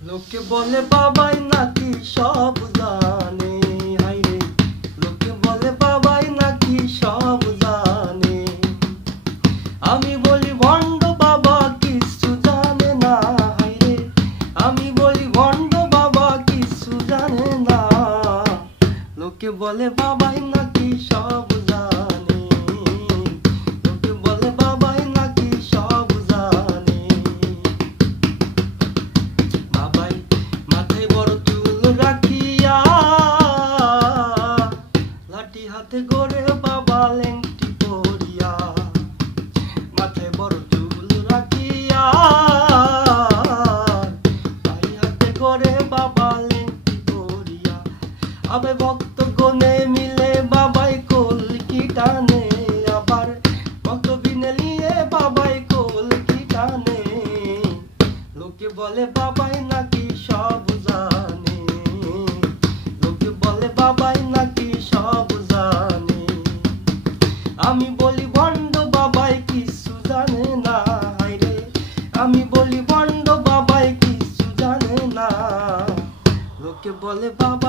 লোকে বলে বাবাই নাকি সব জানে, হায়রে লোকে বলে বাবাই নাকি সব জানে। আমি বলি ভণ্ড বাবা কিছু জানে না, হায়রে আমি বলি ভণ্ড বাবা কিছু জানে না। লোকে বলে বাবাই নাকি সব জানে, লোকে বলে বাবাই নাকি সব জানে। বাবাই মাথায় বড় চুল রাখিয়া, লাঠি হাতে গড়ে বাবা লেংটি পরিয়া। মাথায় বড় চুল রাখিয়া, লাঠি হাতে গড়ে বাবা লেংটি পরিয়া। আবে ভক্ত গনে মিলে বাবাই কলকি টানে, আবার ভক্ত বিনে নিয়ে বাবাই কলকি টানে। লোকে বলে বাবাই নাকি সব জানে, লোকে বলে বাবাই নাকি সব জানে। আমি বলি ভণ্ড বাবাই কিছু জানে না, হায়রে আমি বলি ভণ্ড বাবাই কিছু জানে না। লোকে বলে বাবা